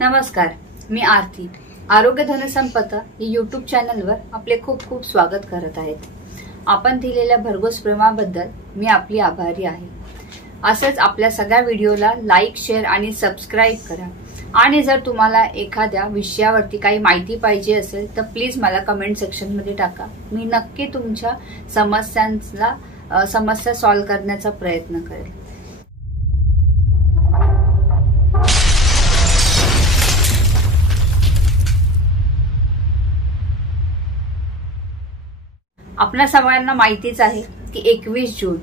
नमस्कार, मी आरती. आरोग्य धनसंपदा या यूट्यूब चॅनलवर आपले खूप खूप स्वागत करत आहेत. आपण दिलेल्या भरघोस प्रेमाबद्दल मी आपली आभारी आहे. असंच आपल्या सगळ्या व्हिडिओला लाईक, शेअर आणि सबस्क्राईब करा. आणि जर तुम्हाला एखाद्या विषयावरती काही माहिती पाहिजे असेल तर प्लीज मला कमेंट सेक्शन मध्ये टाका. मी नक्की तुमच्या समस्या सॉल्व्ह करण्याचा प्रयत्न करेल. आपल्या सगळ्यांना माहितीच आहे की 21 जून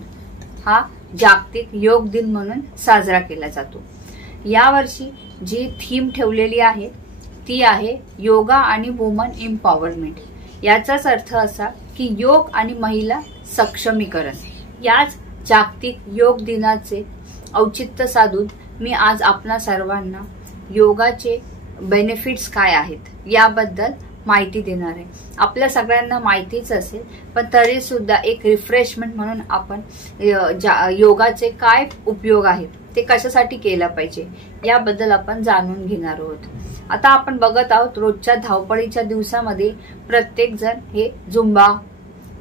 हा जागतिक योग दिन म्हणून साजरा केला जातो. यावर्षी जी थीम ठेवलेली आहे ती आहे योगा आणि वुमन एम्पॉवरमेंट. याचाच अर्थ असा की योग आणि महिला सक्षमीकरण. याच जागतिक योग दिनाचे औचित्य साधून मी आज आपणा सर्वांना योगाचे बेनिफिट्स काय आहेत याबद्दल माहिती देणार आहे. आपल्या सगळ्यांना माहितीच असेल पण तरी सुद्धा एक रिफ्रेशमेंट म्हणून आपण योगाचे काय उपयोग आहेत, ते कशासाठी केला पाहिजे याबद्दल आपण जाणून घेणार आहोत. आता आपण बघत आहोत रोजच्या धावपळीच्या दिवसामध्ये प्रत्येक जण हे झुंबा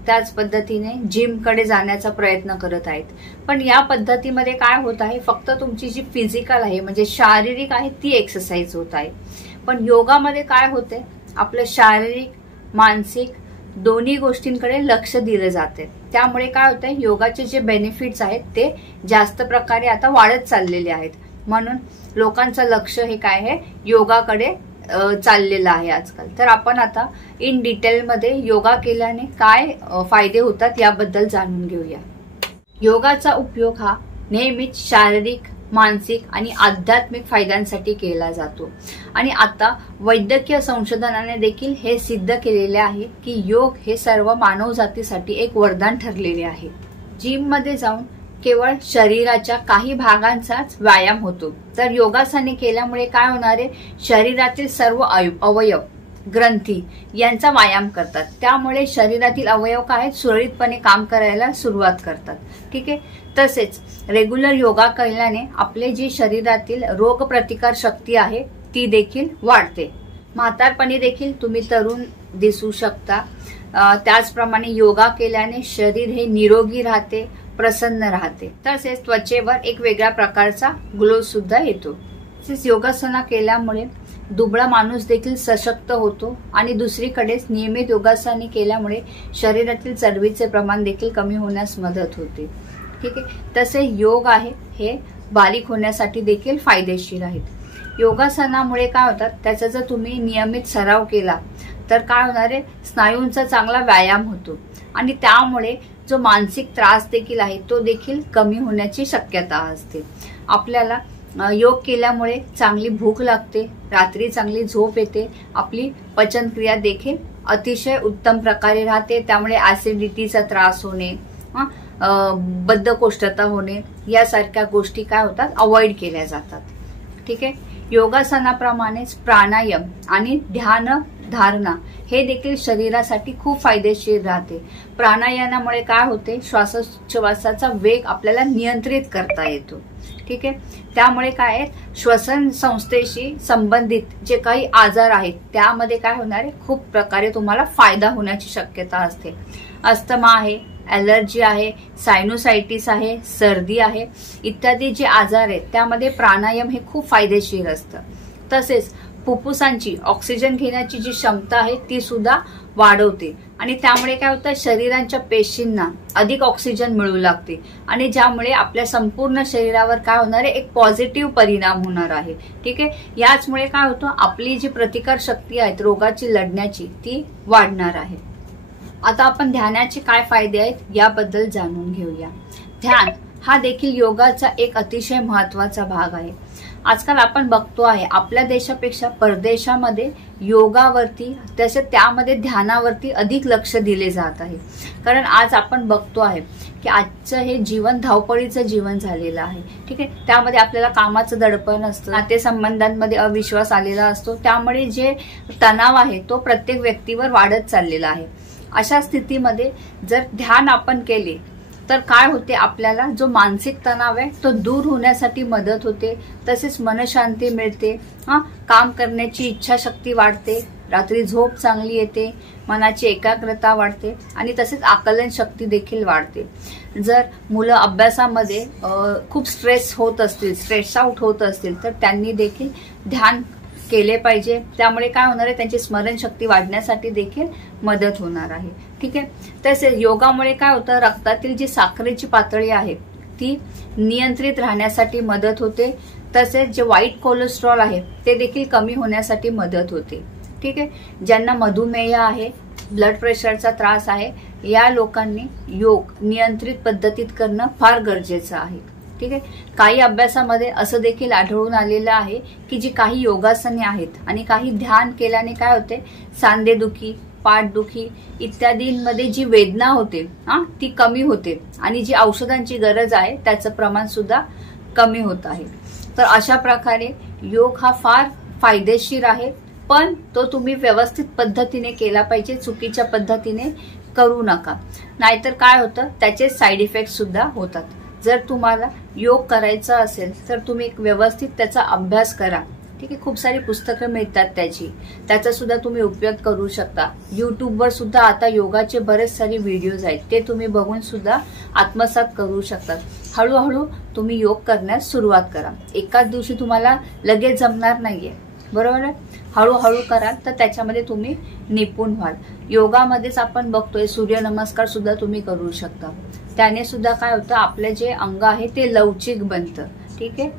त्याच पद्धतीने जिम कडे जाण्याचा प्रयत्न करत आहेत. पण या पद्धतीमध्ये काय होत आहे, फक्त तुमची जी फिजिकल आहे म्हणजे शारीरिक आहे ती एक्सरसाइज होत आहे. पण योगामध्ये काय होते, आपलं शारीरिक मानसिक दोन्ही गोष्टींकडे लक्ष दिलं जाते. त्यामुळे काय होतंय, योगाचे जे बेनिफिट्स आहेत ते जास्त प्रकारे आता वाढत चाललेले आहेत. म्हणून लोकांचं लक्ष हे काय आहे, योगाकडे चाललेलं आहे आजकाल. तर आपण आता इन डिटेलमध्ये योगा केल्याने काय फायदे होतात याबद्दल जाणून घेऊया. योगाचा उपयोग हा नेहमीच शारीरिक, मानसिक आणि आध्यात्मिक फायद्यांसाठी केला जातो. आणि आता वैद्यकीय संशोधनाने देखील हे सिद्ध केलेले आहे की योग हे सर्व मानवजातीसाठी एक वरदान ठरलेले आहे. जिम मध्ये जाऊन केवळ शरीराच्या काही भागांचाच व्यायाम होतो, तर योगासने केल्यामुळे काय होणार आहे, शरीरातील सर्व अवयव, ग्रंथी यांचा व्यायाम करतात. त्यामुळे शरीरातील अवयव काय सुरळीतपणे काम करायला सुरुवात करतात. ठीक आहे. तसेच रेग्युलर योगा केल्याने आपले जी शरीरातील रोग प्रतिकार शक्ती आहे ती देखील वाढते. म्हातारपणी देखील तुम्ही तरुण दिसू शकता. त्याचप्रमाणे योगा केल्याने शरीर हे निरोगी राहते, प्रसन्न राहते. तसेच त्वचेवर एक वेगळ्या प्रकारचा ग्लो सुद्धा येतो. तसेच योगासना केल्यामुळे दुबळा माणूस देखील सशक्त होतो. आणि दुसरीकडेच नियमित योगासने केल्यामुळे शरीरातील चरबीचे प्रमाण देखील कमी होण्यास मदत होते. ठीक आहे. तसे योग आहे हे बारीक होण्यासाठी देखील फायदेशीर आहेत. योगासनामुळे काय होतात, त्याचा जर तुम्ही नियमित सराव केला तर काय होणार आहे, स्नायूंचा चांगला व्यायाम होतो. आणि त्यामुळे जो मानसिक त्रास देखील आहे तो देखील कमी होण्याची शक्यता असते. आपल्याला योग केल्यामुळे चांगली भूक लागते, रात्री चांगली झोप येते, आपली पचनक्रिया देखील अतिशय उत्तम प्रकारे राहते. त्यामुळे ऍसिडिटीचा त्रास होणे, बद्धकोष्ठता होणे यासारख्या गोष्टी काय होतात, अवॉइड केल्या जातात. ठीक आहे. योगासनाप्रमाणेच प्राणायाम आणि ध्यान धारणा हे देखील शरीरासाठी खूप फायदेशीर राहते. प्राणायामामुळे काय होते, श्वासोच्छवासाचा वेग आपल्याला नियंत्रित करता येतो. ठीक आहे. त्यामुळे काय आहे, श्वसन संस्थेशी संबंधित जे काही आजार आहेत त्यामध्ये काय होणार आहे, खूप प्रकारे तुम्हाला फायदा होण्याची शक्यता असते. अस्थमा आहे, ॲलर्जी आहे, सायनोसायटिस आहे, सर्दी आहे इत्यादी जे आजार आहेत त्यामध्ये प्राणायाम हे खूप फायदेशीर असतं. तसेच फुफ्फुसांची ऑक्सिजन घेण्याची जी क्षमता आहे ती सुद्धा वाढवते. आणि त्यामुळे काय होतं, शरीराच्या पेशींना अधिक ऑक्सिजन मिळू लागते. आणि ज्यामुळे आपल्या संपूर्ण शरीरावर काय होणार आहे, एक पॉझिटिव्ह परिणाम होणार आहे. ठीक आहे. याचमुळे काय होतं, आपली जी प्रतिकार शक्ती आहे रोगाची लढण्याची ती वाढणार आहे. आता आपण ध्यानाचे काय फायदे आहेत याबद्दल जाणून घेऊया. ध्यान हा देखील योगाचा एक अतिशय महत्वाचा भाग आहे. आजकाल आपण बघतो आहे आपल्या देशापेक्षा परदेशामध्ये योगावरती तसेच त्यामध्ये ध्यानावरती अधिक लक्ष दिले जात आहे. कारण आज आपण बघतो आहे की आजचं हे जीवन धावपळीचं जीवन झालेलं आहे. ठीक आहे. त्यामध्ये आपल्याला कामाचं दडपण असतं, नातेसंबंधांमध्ये अविश्वास आलेला असतो. त्यामुळे जे तणाव आहे तो प्रत्येक व्यक्तीवर वाढत चाललेला आहे. अशा स्थितीमध्ये जर ध्यान आपण केले तर काय होते, आपल्याला जो मानसिक तणाव आहे तो दूर होण्यासाठी मदत होते. तसेच मनशांती मिळते, काम करण्याची इच्छाशक्ती वाढते, रात्री झोप चांगली येते, मनाची एकाग्रता वाढते आणि तसेच आकलन शक्ती देखील वाढते. जर मुलं अभ्यासामध्ये खूप स्ट्रेस होत असतील, स्ट्रेस आउट होत असतील, तर त्यांनी देखील ध्यान केले पाहिजे. त्यामुळे काय होणार आहे, त्यांची स्मरणशक्ती वाढण्यासाठी देखील मदत होणार आहे. ठीक आहे. तसेच योगामुळे काय होतं, रक्तातील जी साखरेची पातळी आहे ती नियंत्रित राहण्यासाठी मदत होते. तसेच जे वाईट कोलेस्ट्रॉल आहे ते देखील कमी होण्यासाठी मदत होते. ठीक आहे. ज्यांना मधुमेह आहे, ब्लड प्रेशरचा त्रास आहे, या लोकांनी योग नियंत्रित पद्धतीत करणं फार गरजेचं आहे. ठीक आहे. काही अभ्यासामध्ये असं देखील आढळून आलेलं आहे की जी काही योगासने आहेत आणि काही ध्यान केल्याने काय होते, सांधेदुखी, पाठदुखी इत्यादींमध्ये जी वेदना होते ती कमी होते आणि जी औषधांची गरज आहे त्याचं प्रमाण सुद्धा कमी होत आहे. तर अशा प्रकारे योग हा फार फायदेशीर आहे, पण तो तुम्ही व्यवस्थित पद्धतीने केला पाहिजे, चुकीच्या पद्धतीने करू नका. नाहीतर काय होतं, त्याचे साईड इफेक्ट सुद्धा होतात. जर तुम्हाला योग करायचा असेल तर तुम्ही व्यवस्थित त्याचा अभ्यास करा. ठीक आहे. खूप सारी पुस्तकं मिळतात त्याचा सुद्धा तुम्ही उपयोग करू शकता. युट्यूबवर सुद्धा आता योगाचे बरेच सारे व्हिडिओज आहेत, ते तुम्ही बघून सुद्धा आत्मसात करू शकता. हळूहळू तुम्ही योग करण्यास सुरुवात करा. एकाच दिवशी तुम्हाला लगेच जमणार नाहीये, बरोबर आहे. हळूहळू कराल तर त्याच्यामध्ये तुम्ही निपुण व्हाल. योगामध्येच आपण बघतोय सूर्यनमस्कार सुद्धा तुम्ही करू शकता. त्याने सुद्धा काय होतं, आपले जे अंग आहे ते लवचिक बनतं. ठीक आहे.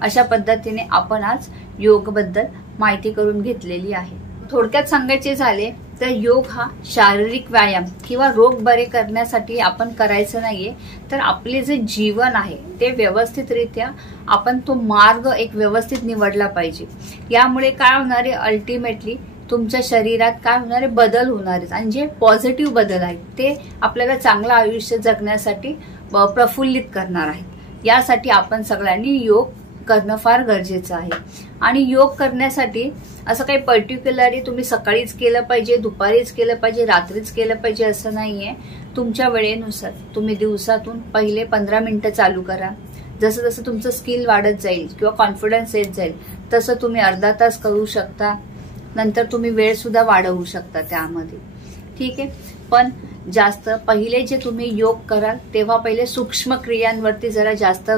अशा पद्धतीने आपण आज योग बद्दल माहिती करून घेतलेली आहे. थोडक्यात सांगायचे झाले तर योग हा शारीरिक व्यायाम किंवा रोग बरे करण्यासाठी आपण करायचं नाहीये, तर आपले जे जीवन आहे ते व्यवस्थितरित्या आपण तो मार्ग एक व्यवस्थित निवडला पाहिजे. यामुळे काय होणार आहे, अल्टिमेटली तुमच्या शरीरात काय होणार आहे, बदल होणार आहेत आणि जे पॉझिटिव्ह बदल आहेत ते आपल्याला चांगलं आयुष्य जगण्यासाठी प्रफुल्लित करणार आहेत. यासाठी आपण सगळ्यांनी योग करणं फार गरजेचं आहे. आणि योग करण्यासाठी असं काही पर्टिक्युलरली तुम्ही सकाळीच केलं पाहिजे, दुपारीच केलं पाहिजे, रात्रीच केलं पाहिजे असं नाहीये. तुमच्या वेळेनुसार तुम्ही दिवसातून पहिले 15 मिनिटं चालू करा. जसं जसं तुमचं स्किल वाढत जाईल किंवा कॉन्फिडन्स येत जाईल तसं तुम्ही अर्धा तास करू शकता. नंतर तुम्ही वेळ सुद्धा वाढवू शकता त्यामध्ये. ठीक आहे. पण जास्त पहिले जे तुम्ही योग कराल तेव्हा पहिले सूक्ष्म क्रियांवरती जरा जास्त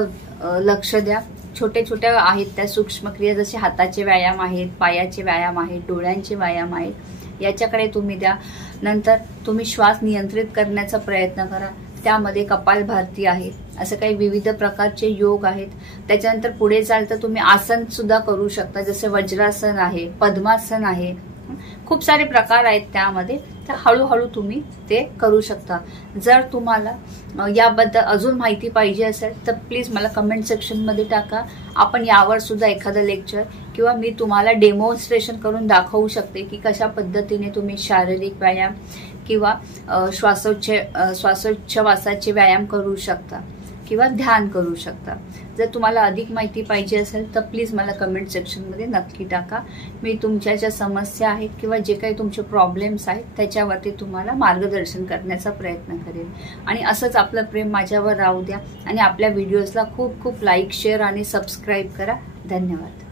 लक्ष द्या. छोटे छोट्या आहेत त्या सूक्ष्म क्रिया, जसे हाताचे व्यायाम आहेत, पायाचे व्यायाम आहेत, डोळ्यांचे व्यायाम आहेत, याच्याकडे तुम्ही द्या. नंतर तुम्ही श्वास नियंत्रित करण्याचा प्रयत्न करा. त्यामध्ये कपालभाती आहे, असं काही विविध प्रकारचे योग आहेत. त्याच्यानंतर पुढे जाल तर तुम्ही आसन सुद्धा करू शकता, जसे वज्रासन आहे, पद्मासन आहे, खूप सारे प्रकार आहेत त्यामध्ये. तर हळूहळू तुम्ही ते करू शकता. जर तुम्हाला याबद्दल अजून माहिती पाहिजे असेल तर प्लीज मला कमेंट सेक्शनमध्ये टाका. आपण यावर सुद्धा एखादं लेक्चर किंवा मी तुम्हाला डेमॉन्स्ट्रेशन करून दाखवू शकते की कशा पद्धतीने तुम्ही शारीरिक व्यायाम किंवा श्वासोच्छवासाचे व्यायाम करू शकता किंवा ध्यान करू शकता. जर तुम्हाला अधिक माहिती पाहिजे असेल तर प्लीज मला कमेंट सेक्शनमध्ये नक्की टाका. मी तुमच्या ज्या समस्या आहेत किंवा जे काही तुमचे प्रॉब्लेम्स आहेत त्याच्यावरती तुम्हाला मार्गदर्शन करण्याचा प्रयत्न करेन. आणि असंच आपलं प्रेम माझ्यावर राहू द्या आणि आपल्या व्हिडिओजला खूप खूप लाईक, शेअर आणि सबस्क्राईब करा. धन्यवाद.